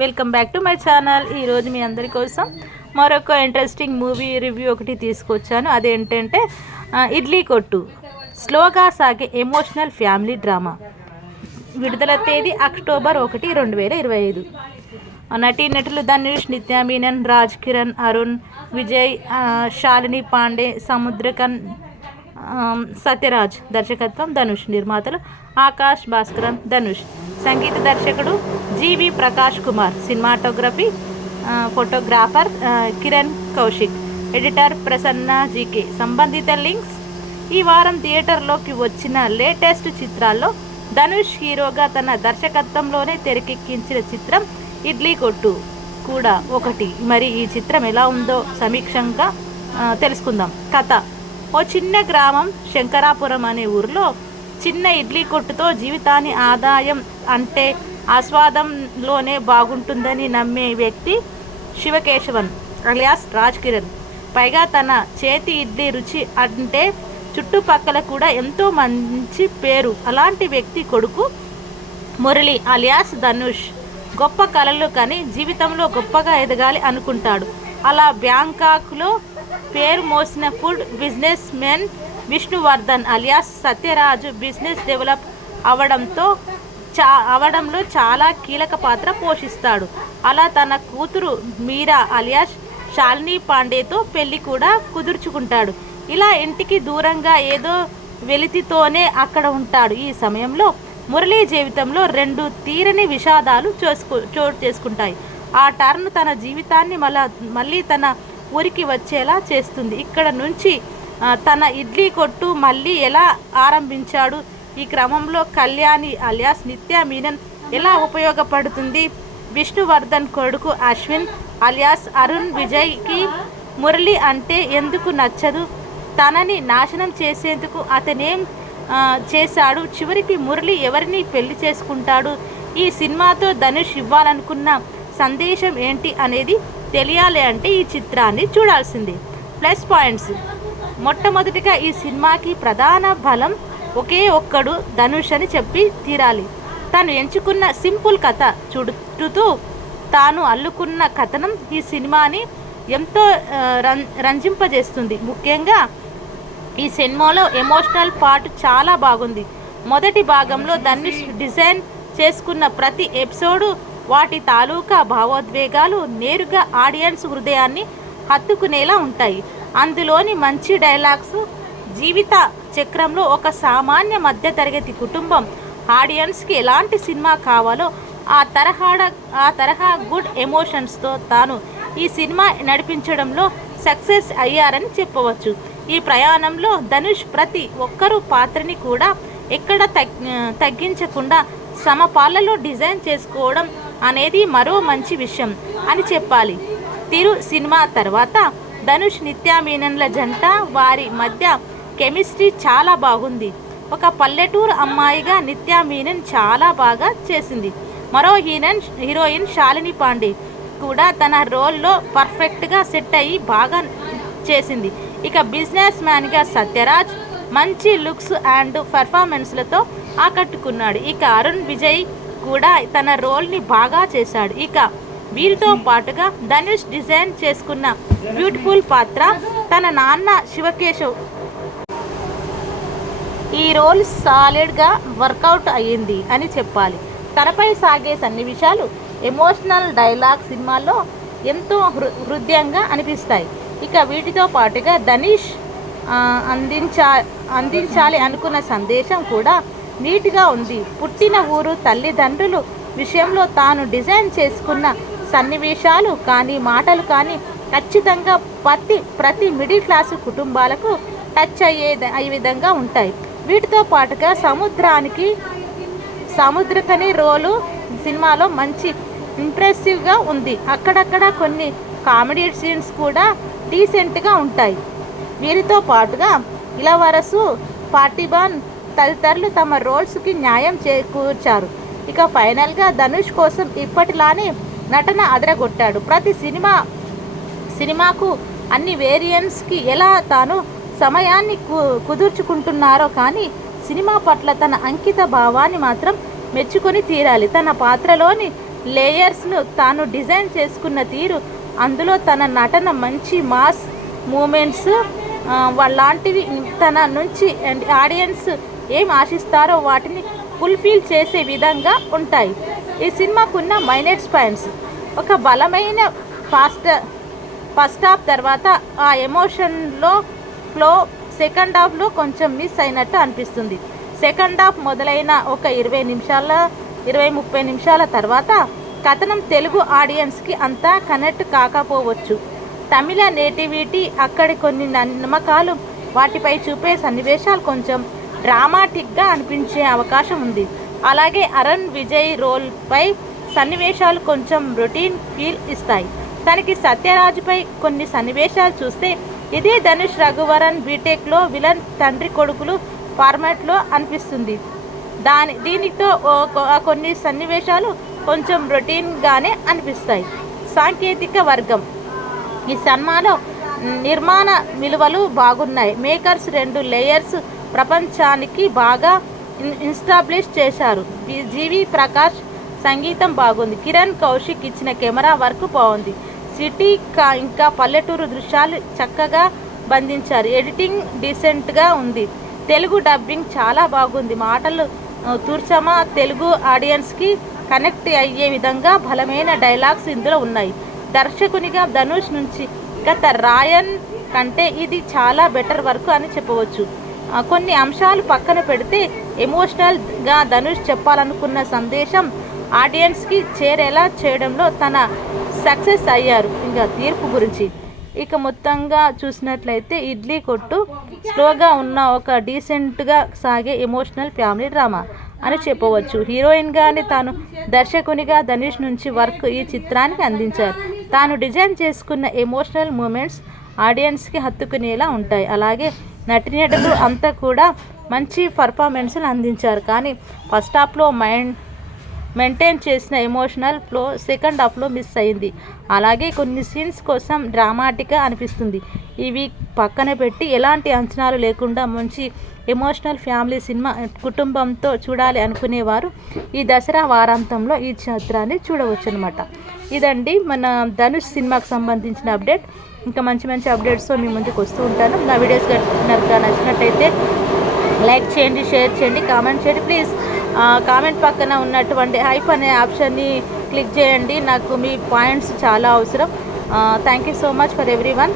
Welcome back to my channel. ఈరోజు మీ అందరి కోసం మరొక ఇంట్రెస్టింగ్ మూవీ రివ్యూ ఒకటి తీసుకొచ్చాను. అదేంటంటే ఇడ్లీ కొట్టు, స్లోగా సాగే ఎమోషనల్ ఫ్యామిలీ డ్రామా. విడుదల తేదీ అక్టోబర్ 1, 2025. నటీనటులు ధనుష్, నిత్యా మీనన్, రాజ్ కిరణ్, అరుణ్ విజయ్, శాలిని పాండే, సముద్రకన్, సత్యరాజ్. దర్శకత్వం ధనుష్. నిర్మాతలు ఆకాష్ భాస్కరన్, ధనుష్. సంగీత దర్శకుడు GV Prakash Kumar. Cinematography photographer Kiran Kaushik. Editor Prasanna GK. సంబంధిత లింక్స్. ఈ వారం థియేటర్లోకి వచ్చిన లేటెస్ట్ చిత్రాల్లో ధనుష్ హీరోగా తన దర్శకత్వంలోనే తెరకెక్కించిన చిత్రం ఇడ్లీ కొట్టు కూడా ఒకటి. మరి ఈ చిత్రం ఎలా ఉందో సమీక్షంగా తెలుసుకుందాం. కథ: ఓ చిన్న గ్రామం శంకరాపురం అనే ఊరిలో చిన్న ఇడ్లీ కొట్టుతో జీవితాన్ని ఆదాయం అంటే ఆస్వాదంలోనే బాగుంటుందని నమ్మే వ్యక్తి శివకేశవన్ అలియాస్ రాజ్ కిరణ్. పైగా తన చేతి ఇడ్లీ రుచి అంటే చుట్టుపక్కల కూడా ఎంతో మంచి పేరు. అలాంటి వ్యక్తి కొడుకు మురళి అలియాస్ ధనుష్ గొప్ప కలలు కానీ జీవితంలో గొప్పగా ఎదగాలి అనుకుంటాడు. అలా బ్యాంకాక్లో పేరు మోసిన food businessmen Vishnuvardhan alias Satyaraju business develop అవడంలో చాలా కీలక పాత్ర పోషిస్తాడు. అలా తన కూతురు మీరా అలియాస్ శాలిని పాండేతో పెళ్లి కూడా కుదుర్చుకుంటాడు. ఇలా ఇంటికి దూరంగా ఏదో వెలితితోనే అక్కడ ఉంటాడు. ఈ సమయంలో మురళీ జీవితంలో 2 తీరని విషాదాలు చోటు చేసుకుంటాయి. ఆ టర్న్ తన జీవితాన్ని మళ్ళీ తన ఊరికి వచ్చేలా చేస్తుంది. ఇక్కడ నుంచి తన ఇడ్లీ కొట్టు మళ్ళీ ఎలా ఆరంభించాడు, ఈ క్రమంలో కళ్యాణి అలియాస్ నిత్యా మీనన్ ఎలా ఉపయోగపడుతుంది, విష్ణువర్ధన్ కొడుకు అశ్విన్ అలియాస్ అరుణ్ విజయ్కి మురళి అంటే ఎందుకు నచ్చదు, తనని నాశనం చేసేందుకు అతనేం చేశాడు, చివరికి మురళి ఎవరిని పెళ్లి చేసుకుంటాడు, ఈ సినిమాతో ధనుష్ ఇవ్వాలనుకున్న సందేశం ఏంటి అనేది తెలియాలి అంటే ఈ చిత్రాన్ని చూడాల్సిందే. ప్లస్ పాయింట్స్: మొట్టమొదటిగా ఈ సినిమాకి ప్రధాన బలం ఒకే ఒక్కడు ధనుష్ అని చెప్పి తీరాలి. తను ఎంచుకున్న సింపుల్ కథ చుడుతూ తాను అల్లుకున్న కథనం ఈ సినిమాని ఎంతో రంజింపజేస్తుంది. ముఖ్యంగా ఈ సినిమాలో ఎమోషనల్ పార్ట్ చాలా బాగుంది. మొదటి భాగంలో ధనుష్ డిజైన్ చేసుకున్న ప్రతి ఎపిసోడు వాటి తాలూకా భావోద్వేగాలు నేరుగా ఆడియన్స్ హృదయాన్ని హత్తుకునేలా ఉంటాయి. అందులోని మంచి డైలాగ్స్ జీవిత చక్రంలో ఒక సామాన్య మధ్యతరగతి కుటుంబం ఆడియన్స్కి ఎలాంటి సినిమా కావాలో ఆ తరహా గుడ్ ఎమోషన్స్తో తాను ఈ సినిమా నడిపించడంలో సక్సెస్ అయ్యారని చెప్పవచ్చు. ఈ ప్రయాణంలో ధనుష్ ప్రతి ఒక్కరూ పాత్రని కూడా ఎక్కడ తగ్గించకుండా సమపాళ్లలో డిజైన్ చేసుకోవడం అనేది మరో మంచి విషయం అని చెప్పాలి. తిరు సినిమా తర్వాత ధనుష్ నిత్యా మీనన్ల జంట, వారి మధ్య కెమిస్ట్రీ చాలా బాగుంది. ఒక పల్లెటూరు అమ్మాయిగా నిత్యా మీనన్ చాలా బాగా చేసింది. మరో హీరోయిన్ శాలిని పాండే కూడా తన రోల్లో పర్ఫెక్ట్గా సెట్ అయ్యి బాగా చేసింది. ఇక బిజినెస్ మ్యాన్గా సత్యరాజ్ మంచి లుక్స్ అండ్ పర్ఫార్మెన్స్లతో ఆకట్టుకున్నాడు. ఇక అరుణ్ విజయ్ కూడా తన రోల్ని బాగా చేశాడు. ఇక వీరితో పాటుగా ధనుష్ డిజైన్ చేసుకున్న బ్యూటిఫుల్ పాత్ర తన నాన్న శివకేశవ్. ఈ రోల్ సాలిడ్గా వర్కౌట్ అయ్యింది అని చెప్పాలి. తనపై సాగే సన్నివేశాలు, ఎమోషనల్ డైలాగ్ సినిమాల్లో ఎంతో హృదయంగా అనిపిస్తాయి. ఇక వీటితో పాటుగా ధనుష్ అందించాలి అనుకున్న సందేశం కూడా నీట్గా ఉంది. పుట్టిన ఊరు, తల్లిదండ్రులు విషయంలో తాను డిజైన్ చేసుకున్న సన్నివేశాలు కానీ మాటలు కానీ ఖచ్చితంగా ప్రతి మిడిల్ క్లాసు కుటుంబాలకు టచ్ అయ్యే విధంగా ఉంటాయి. వీటితో పాటుగా సముద్రకని రోలు సినిమాలో మంచి ఇంప్రెసివ్గా ఉంది. అక్కడక్కడ కొన్ని కామెడీ సీన్స్ కూడా డీసెంట్గా ఉంటాయి. వీరితో పాటుగా ఇలవరసు, పార్టిబాన్ తదితరులు తమ రోల్స్కి న్యాయం చేకూర్చారు. ఇక ఫైనల్గా ధనుష్ కోసం ఇప్పటిలానే నటన అదరగొట్టాడు. ప్రతి సినిమాకు అన్ని వేరియంట్స్కి ఎలా తాను సమయాన్ని కుదుర్చుకుంటున్నారో కానీ సినిమా పట్ల తన అంకిత భావాన్ని మాత్రం మెచ్చుకొని తీరాలి. తన పాత్రలోని లేయర్స్ను తాను డిజైన్ చేసుకున్న తీరు, అందులో తన నటన మంచి మాస్ మూమెంట్స్ లాంటివి తన నుంచి ఆడియన్స్ ఏం ఆశిస్తారో వాటిని ఫుల్ఫిల్ చేసే విధంగా ఉంటాయి. ఈ సినిమాకున్న మైనస్ పాయింట్స్: ఒక బలమైన ఫస్ట్ హాఫ్ తర్వాత ఆ ఎమోషన్లో ఫ్లో సెకండ్ హాఫ్లో కొంచెం మిస్ అయినట్టు అనిపిస్తుంది. సెకండ్ హాఫ్ మొదలైన ఒక 20-30 నిమిషాల తర్వాత కథనం తెలుగు ఆడియన్స్కి అంతా కనెక్ట్ కాకపోవచ్చు. తమిళ నేటివిటీ, అక్కడి కొన్ని నమ్మకాలు, వాటిపై చూపే సన్నివేశాలు కొంచెం డ్రామాటిక్గా అనిపించే అవకాశం ఉంది. అలాగే అరుణ్ విజయ్ రోల్పై సన్నివేశాలు కొంచెం రొటీన్ ఫీల్ ఇస్తాయి. తనకి సత్యరాజుపై కొన్ని సన్నివేశాలు చూస్తే ఇదే ధనుష్ రఘువరన్ బీటెక్లో విలన్ తండ్రి కొడుకులు ఫార్మాట్లో అనిపిస్తుంది. దీనితో కొన్ని సన్నివేశాలు కొంచెం రొటీన్గానే అనిపిస్తాయి. సాంకేతిక వర్గం: ఈ సినిమాలో నిర్మాణ విలువలు బాగున్నాయి. మేకర్స్ 2 లేయర్స్ ప్రపంచానికి బాగా ఇన్స్టాబ్లిష్ చేశారు. జీవి ప్రకాష్ సంగీతం బాగుంది. కిరణ్ కౌశిక్ ఇచ్చిన కెమెరా వర్క్ బాగుంది. సిటీ ఇంకా పల్లెటూరు దృశ్యాలు చక్కగా బంధించారు. ఎడిటింగ్ డీసెంట్గా ఉంది. తెలుగు డబ్బింగ్ చాలా బాగుంది. మాటలు తూర్చమా తెలుగు ఆడియన్స్కి కనెక్ట్ అయ్యే విధంగా బలమైన డైలాగ్స్ ఇందులో ఉన్నాయి. దర్శకునిగా ధనుష్ నుంచి గత రాయన్ కంటే ఇది చాలా బెటర్ వర్క్ అని చెప్పవచ్చు. కొన్ని అంశాలు పక్కన పెడితే ఎమోషనల్గా ధనుష్ చెప్పాలనుకున్న సందేశం ఆడియన్స్కి చేరేలా చేయడంలో తన సక్సెస్ అయ్యారు. ఇంకా తీర్పు గురించి మొత్తంగా చూసినట్లయితే ఇడ్లీ కొట్టు స్లోగా ఉన్న ఒక డీసెంట్గా సాగే ఎమోషనల్ ఫ్యామిలీ డ్రామా అని చెప్పవచ్చు. హీరోయిన్గానే తాను దర్శకునిగా ధనుష్ నుంచి వర్క్ ఈ చిత్రానికి అందించారు. తాను డిజైన్ చేసుకున్న ఎమోషనల్ మూమెంట్స్ ఆడియన్స్కి హత్తుకునేలా ఉంటాయి. అలాగే నటినటులు అంతా కూడా మంచి పర్ఫార్మెన్స్లు అందించారు. కానీ ఫస్ట్ హాఫ్లో మెయింటైన్ చేసిన ఎమోషనల్ ఫ్లో సెకండ్ హాఫ్లో మిస్ అయింది. అలాగే కొన్ని సీన్స్ కోసం డ్రామాటిక్గా అనిపిస్తుంది. ఇవి పక్కన పెట్టి ఎలాంటి అంచనాలు లేకుండా మంచి ఎమోషనల్ ఫ్యామిలీ సినిమా కుటుంబంతో చూడాలి అనుకునేవారు ఈ దసరా వారాంతంలో ఈ చిత్రాన్ని చూడవచ్చు అనమాట. ఇదండి మన ధనుష్ సినిమాకు సంబంధించిన అప్డేట్. ఇంకా మంచి మంచి అప్డేట్స్తో మీ ముందుకు వస్తూ ఉంటాను. నా వీడియోస్ కనుక నచ్చినట్టయితే లైక్ చేయండి, షేర్ చేయండి, కామెంట్ చేయండి. ప్లీజ్ కామెంట్ పక్కన ఉన్నటువంటి హైప్ అనే ఆప్షన్ని క్లిక్ చేయండి. నాకు మీ పాయింట్స్ చాలా అవసరం. Thank you so much for everyone.